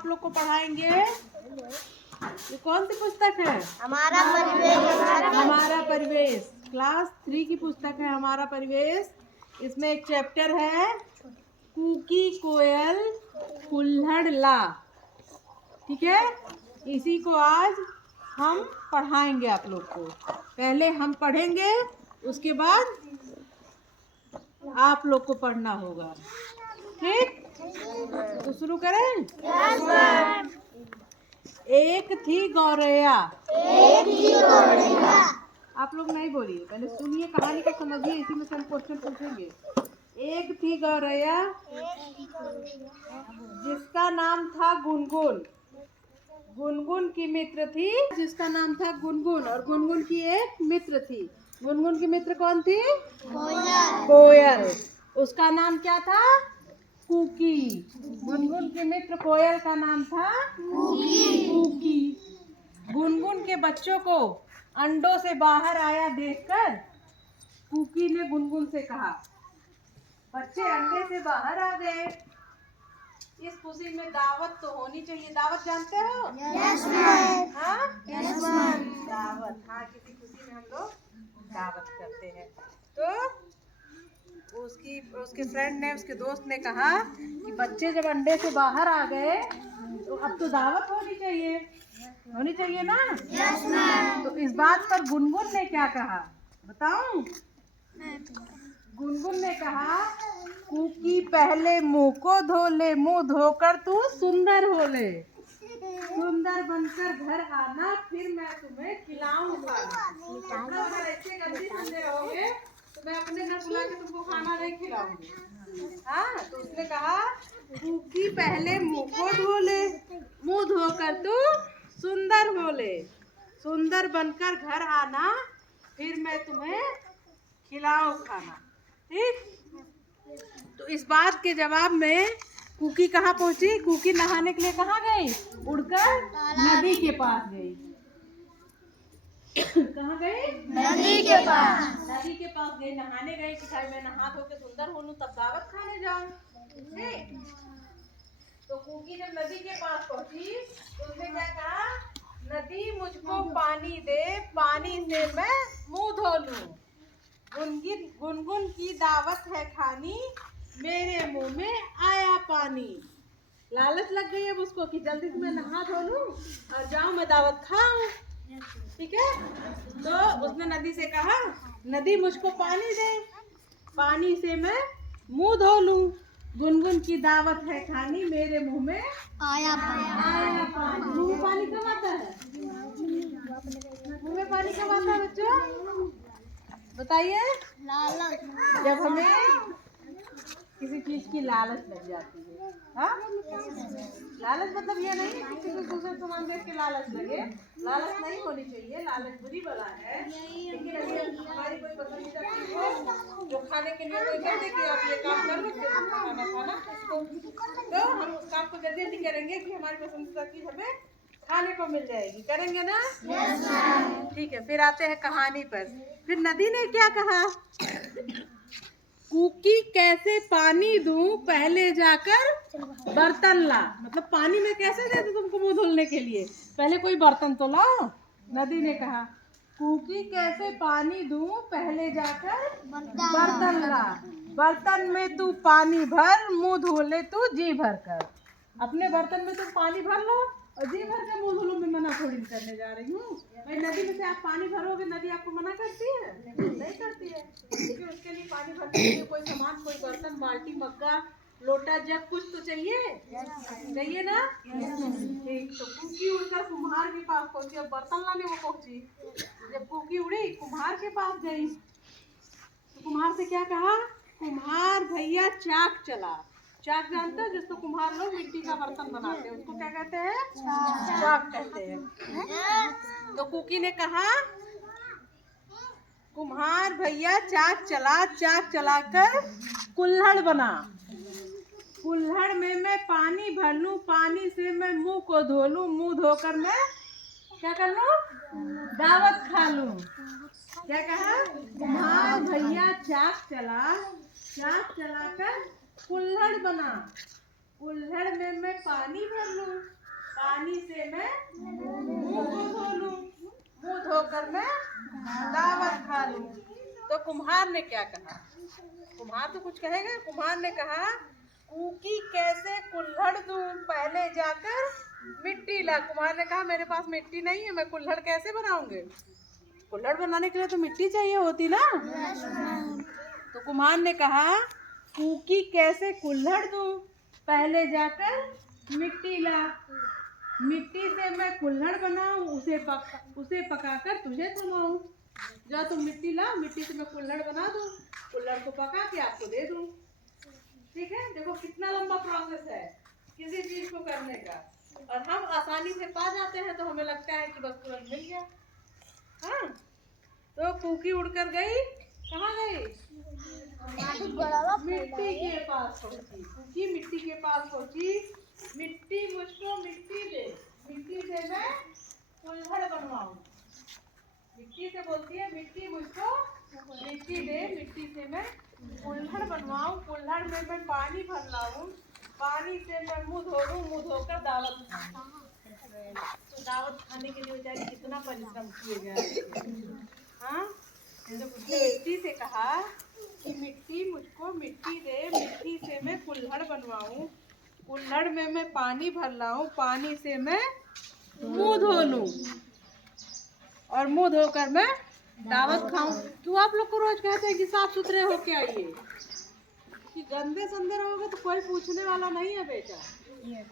आप लोग को पढ़ाएंगे। ये कौन सी पुस्तक है? हमारा परिवेश। हमारा परिवेश, क्लास 3 की पुस्तक है हमारा परिवेश। इसमें एक चैप्टर है कूकी कोयल कुल्हड़ ला। ठीक है, इसी को आज हम पढ़ाएंगे आप लोग को। पहले हम पढ़ेंगे, उसके बाद आप लोग को पढ़ना होगा। ठीक, तो शुरू करें। एक थी गौरैया। आप लोग नहीं बोलिए, पहले सुनिए, कहानी को समझिए, इसी में से हम क्वेश्चन पूछेंगे। एक थी गौरैया जिसका नाम था गुनगुन। गुनगुन की मित्र थी जिसका नाम था गुनगुन, और गुनगुन की एक मित्र थी। गुनगुन की मित्र कौन थी? कोयल। उसका नाम क्या था? कूकी। गुनगुन की मित्र कोयल का नाम था कूकी। गुनगुन के बच्चों को अंडों से बाहर आया देखकर कूकी ने गुनगुन से कहा, बच्चे अंडे से बाहर आ गए, इस खुशी में दावत तो होनी चाहिए। दावत जानते हो? Yes ma'am. हाँ? Yes ma'am. दावत, हाँ, किसी खुशी में हम लोग दावत करते हैं। तो उसके फ्रेंड ने, उसके दोस्त ने कहा कि बच्चे जब अंडे से बाहर आ गए तो अब तो दावत होनी चाहिए ना? Yes ma'am. तो इस बात पर गुनगुन ने क्या कहा बताऊं? गुनगुन ने कहा, कूकी पहले मुंह को धो ले, मुंह धोकर तू सुंदर हो ले, सुंदर बनकर घर आना, फिर मैं तुम्हें खिलाऊंगा। अगर ऐसे गंदी संदे रहोगे तो मैं अपने घर बुला के तुमको खाना नहीं खिलाऊंगी। हाँ, तो उसने कहा, कूकी पहले मुंह को धो ले, मुंह धोकर तू सुंदर हो ले, सुंदर बनकर घर आना, फिर मैं तुम्हें खिलाऊं खाना। ठीक, तो इस बात के जवाब में कूकी कहाँ पहुंची? कूकी नहाने के लिए कहाँ गई? उड़कर नदी के पास गई। कहाँ गई? नदी के पास। नदी के पास गई, नहाने गई कि भाई मैं नहा धो के सुंदर हो लूं तब दावत खाने जाऊं। ठीक, तो कूकी जब नदी के पास पहुंची तो उसने क्या कहा, नदी मुझको पानी दे, पानी से मैं मुंह धो लूं, गुनगुन की दावत है खानी, मेरे मुंह में आया पानी। लालच लग गई अब उसको कि जल्दी से मैं नहा धो लूं और जाऊं मैं दावत खाऊं। ठीक है, तो उसने नदी से कहा, नदी मुझको पानी दे, पानी से मैं मुंह धो लूं, गुनगुन की दावत है खानी, मेरे मुंह में आया पानी। मुंह में पानी कब आता है? मुंह में पानी कब आता है बच्चों? बताइए। लालच। जब हमें किसी चीज की लालच लग जाती है। हाँ? लालच मतलब ये नहीं किसी को दूसरे सामान देख के लालच लगे, लालच नहीं होनी चाहिए, लालच बुरी बला है। लेकिन अगर हमारी कोई पसंदीदा चीज हो जो खाने के लिए कोई कहते कि आप ये काम कर लो, फिर खाना उसको, तो हम उस काम को जल्दी जल्दी करेंगे कि हमारी पसंदीदा चीज हमें खाने को मिल जाएगी। करेंगे ना? ठीक है, फिर आते हैं कहानी पर। फिर नदी ने क्या कहा, कूकी कैसे पानी दूं, पहले जाकर बर्तन ला। मतलब पानी में कैसे दे दूं तुमको मुंह धुलने के लिए, पहले कोई बर्तन तो लाओ। नदी ने कहा, कूकी कैसे पानी दूं, पहले जाकर बर्तन ला, बर्तन में तू पानी भर, मुंह धुले तू जी भर कर। अपने बर्तन में तुम पानी भर लो और जी भर के मुंह धुलो, मैं मना थोड़ी करने जा रही हूँ। भाई नदी में से आप पानी भरोगे, नदी आपको मना करती है? नहीं करती है, क्योंकि उसके लिए पानी भरने के लिए कोई सामान, कोई बर्तन, बाल्टी, मग्गा, लोटा, जग कुछ तो चाहिए ना? ठीक, तो कूकी उड़कर कुम्हार के पास पहुंची। अब बर्तन लाने वो पहुंची। जब कूकी उड़ी कुम्हार के पास गई तो कुम्हार से क्या कहा, कुम्हार भैया चाक चला। चाक जानते हो, जिसको कुम्हार लोग मिट्टी का बर्तन बनाते हैं, उसको क्या कहते हैं? चाक कहते हैं। तो कूकी ने कहा, कुम्हार भैया चाक चला, चाक चलाकर कुल्हड़ बना, कुल्हड़ में मैं पानी भर लूं, पानी से मैं मुंह को धो लूं, मुंह धोकर मैं क्या कर लूं? दावत खा लूं। क्या कहा, कुम्हार भैया चाक चला, चाक चलाकर कुल्हड़ बना, कुल्हड़ में मैं पानी भर लूं, पानी से मैं मुंह को धो लूं, मुंह धोकर मैं दावत खा लूं। तो कुम्हार ने क्या कहा? कुम्हार तो कुछ कहेगा। कुम्हार ने कहा, कूकी कैसे कुल्हड़ दूं, पहले जाकर मिट्टी ला। कुम्हार ने कहा, मेरे पास मिट्टी नहीं है, मैं कुल्हड़ कैसे बनाऊंगे? कुल्हड़ बनाने के लिए तो मिट्टी चाहिए होती ना। तो कुम्हार ने कहा, कूकी कैसे कुल्हड़ दूं, पहले जाकर मिट्टी ला। मिट्टी से मैं कुल्हड़ बनाऊं, उसे पकाकर तुझे थमाऊं। जा तुम मिट्टी ला, मिट्टी से मैं कुल्हड़ बना दूं, कुल्हड़ को पका के आपको दे दूं। ठीक है, देखो कितना लंबा प्रोसेस है किसी चीज को करने का, और हम आसानी से पा जाते हैं तो हमें लगता है कि बस तुरंत मिल गया। हाँ, तो कूकी उड़कर गई, कहाँ गई? मिट्टी के पास पहुंची। कूकी मिट्टी के पास पहुंची। मिट्टी मुझको मिट्टी दे, मिट्टी से मैं कुल्हड़ बनवाऊं। मिट्टी से बोलती है, मिट्टी मुझको मिट्टी दे, मिट्टी से मैं कुल्हड़ बनवाऊं। कुल्हड़ में मैं पानी भर लाऊं, पानी से मैं मुंह धो लूं, मुंह धोकर दावत खाऊं। तो दावत खाने के लिए बेचारी कितना परिश्रम किएगा। हाँ, उसने मिट्टी से कहा कि मिट्टी मुझको मिट्टी दे, मिट्टी से मैं कुल्हड़ बनवाऊं, कुल्हड़ में मैं पानी भर लाऊं, पानी से मैं मुंह धो लूं, और मुंह धोकर मैं दावत खाऊं। तो आप लोग को रोज कहते हैं कि साफ सुथरे होके आइए, कि गंदे संदे रहोगे तो कोई पूछने वाला नहीं है बेटा।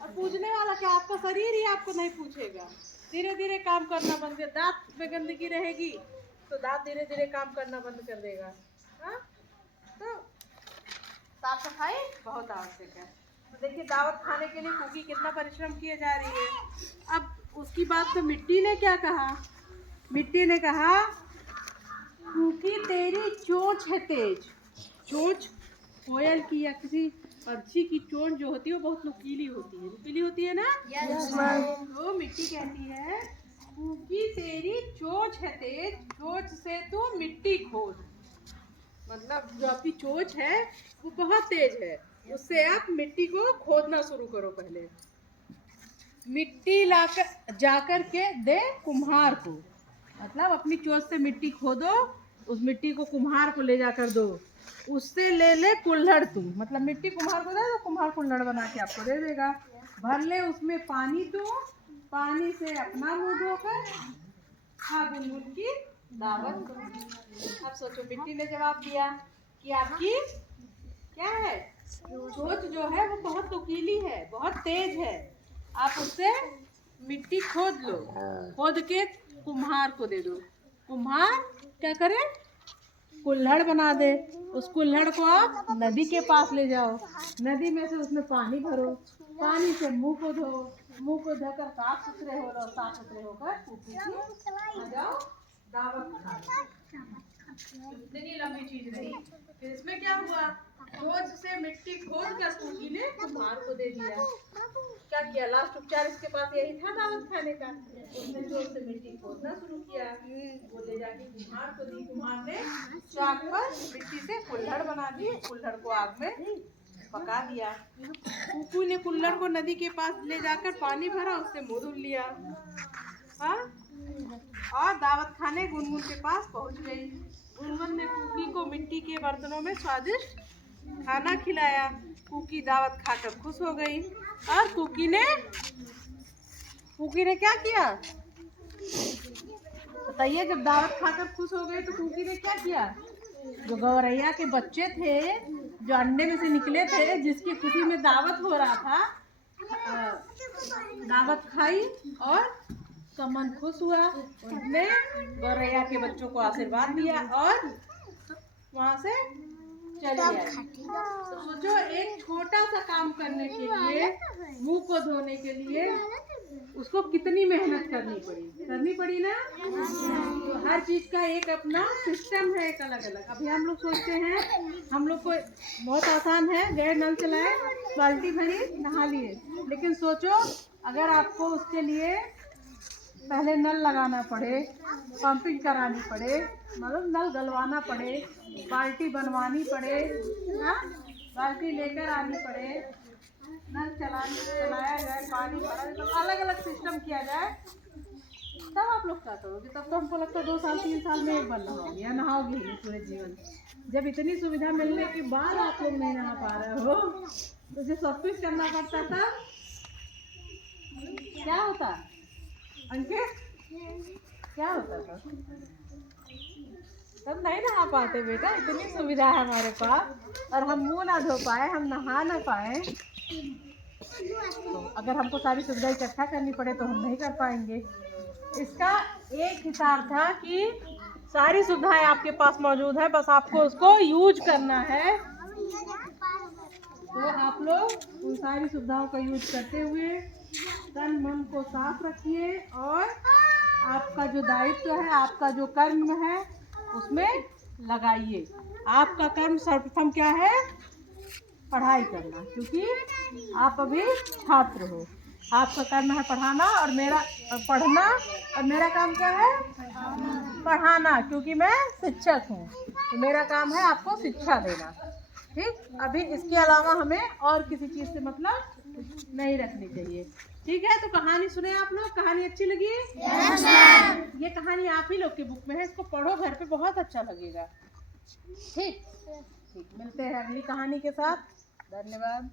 और पूछने वाला क्या, आपका शरीर ही आपको नहीं पूछेगा। धीरे धीरे काम करना बंद कर, दांत में गंदगी रहेगी तो दांत धीरे धीरे काम करना बंद कर देगा। हाँ, तो साफ सफाई बहुत आवश्यक है। तो देखिए, दावत खाने के लिए कूकी कितना परिश्रम किए जा रही है। अब उसकी बात तो मिट्टी ने क्या कहा? मिट्टी ने कहा, कूकी तेरी चोंच है तेज। चोंच कोयल की या किसी पक्षी की चोंच जो होती है वो बहुत नुकीली होती है। नुकीली होती है ना। तो मिट्टी कहती है, कूकी तेरी चोंच है तेज, चोंच से तू मिट्टी खोद। मतलब जो आपकी चोंच है वो बहुत तेज है, उससे आप मिट्टी को खोदना शुरू करो। पहले मिट्टी लाकर जाकर के दे कुम्हार को, मतलब अपनी चोंच से मिट्टी खोदो, उस मिट्टी को कुम्हार को ले जाकर दो, उससे ले ले कुल्हड़ तू। मतलब मिट्टी कुम्हार को दे तो कुम्हार कुल्हड़ बना के आपको दे देगा। भर ले उसमें पानी तू, पानी से अपना मुंह धोकर खा गुनगुन की दावत दो। अब सोचो, मिट्टी ने जवाब दिया कि आपकी क्या है, चोंच जो है वो बहुत नुकीली है, बहुत तेज है, आप उससे मिट्टी खोद लो, खोद के कुम्हार को दे दो। कुम्हार क्या करे, कुल्हड़ बना दे। उस कुल्हड़ को आप नदी के पास ले जाओ, नदी में से उसमें पानी भरो, पानी से मुंह को धो, मुंह को धोकर साफ सुथरे हो लो, साफ सुथरे होकर कूकी की आ जाओ दावत खाओ। इतनी लंबी चीज नहीं। फिर इसमें क्या हुआ, चोंच से मिट्टी खोद कर कूकी ने कुम्हार को दे दिया। क्या किया, लास्ट उपचार इसके पास यही था दावत खाने का। उसने चोंच से मिट्टी खोदना शुरू किया, वो ले जाके कुम्हार को दी। कुम्हार ने चाक पर मिट्टी से कुल्हड़ बना दी, कुल्हड़ को आग में पका दिया। कूकू ने कुल्हड़ को नदी के पास ले जाकर पानी भरा, उससे मुंह धुल लिया। हाँ, और दावत खाने गुनगुन के पास पहुंच गई। गुनगुन ने कूकी को मिट्टी के बर्तनों में स्वादिष्ट खाना खिलाया। कूकी दावत खाकर खुश हो गई। और कूकी ने क्या किया बताइए? जब दावत खाकर खुश हो गई तो कूकी ने क्या किया? जो गौरैया के बच्चे थे, जो अंडे में से निकले थे, जिसकी खुशी में दावत हो रहा था, दावत खाई और उसका मन खुश हुआ। उसने गौरैया के बच्चों को आशीर्वाद दिया और वहां से चली आई। तो सोचो, एक छोटा सा काम करने के लिए, मुंह को धोने के लिए उसको कितनी मेहनत करनी पड़ी ना। तो हर चीज का एक अपना सिस्टम है, एक अलग अलग। अभी हम लोग सोचते हैं, हम लोग को बहुत आसान है, गए नल चलाए, बाल्टी भरी, नहा लिए। लेकिन सोचो, अगर आपको उसके लिए पहले नल लगाना पड़े, पंपिंग करानी पड़े, मतलब नल गलवाना पड़े, बाल्टी बनवानी पड़े, ना बाल्टी लेकर आनी पड़े, नल चलाया जाए, पानी भरा जाए, तो अलग अलग सिस्टम किया जाए, तब आप लोग क्या करोगे? तब तो हमको लगता है 2 साल 3 साल में एक बार नहाओगे या नहाओगे ही नहीं पूरे जीवन। जब इतनी सुविधा मिलने के बाद आप लोग नहीं नहा पा रहे हो, तो जो सब कुछ करना पड़ता था, क्या होता अंकित, क्या होता था? तब नहीं नहा पाते बेटा, इतनी सुविधा है हमारे पास और हम मुंह ना धो पाए, हम नहा ना पाए। तो अगर हमको सारी सुविधा इकट्ठा करनी पड़े तो हम नहीं कर पाएंगे। इसका एक हिसाब था कि सारी सुविधाएं आपके पास मौजूद है, बस आपको उसको यूज करना है। तो आप लोग उन सारी सुविधाओं का यूज करते हुए तन मन को साफ रखिए और आपका जो दायित्व है, आपका जो कर्म है, उसमें लगाइए। आपका कर्म सर्वप्रथम क्या है? पढ़ाई करना, क्योंकि आप अभी छात्र हो। आपका कर्म है पढ़ाना और मेरा पढ़ना, और मेरा काम क्या है? पढ़ाना, क्योंकि मैं शिक्षक हूँ। तो मेरा काम है आपको शिक्षा देना। ठीक, अभी इसके अलावा हमें और किसी चीज़ से मतलब नहीं रखनी चाहिए। ठीक है, तो कहानी सुने आप लोग? कहानी अच्छी लगी? Yes ma'am. ये कहानी आप ही लोग के बुक में है, इसको पढ़ो घर पे, बहुत अच्छा लगेगा। ठीक, मिलते हैं अगली कहानी के साथ। धन्यवाद।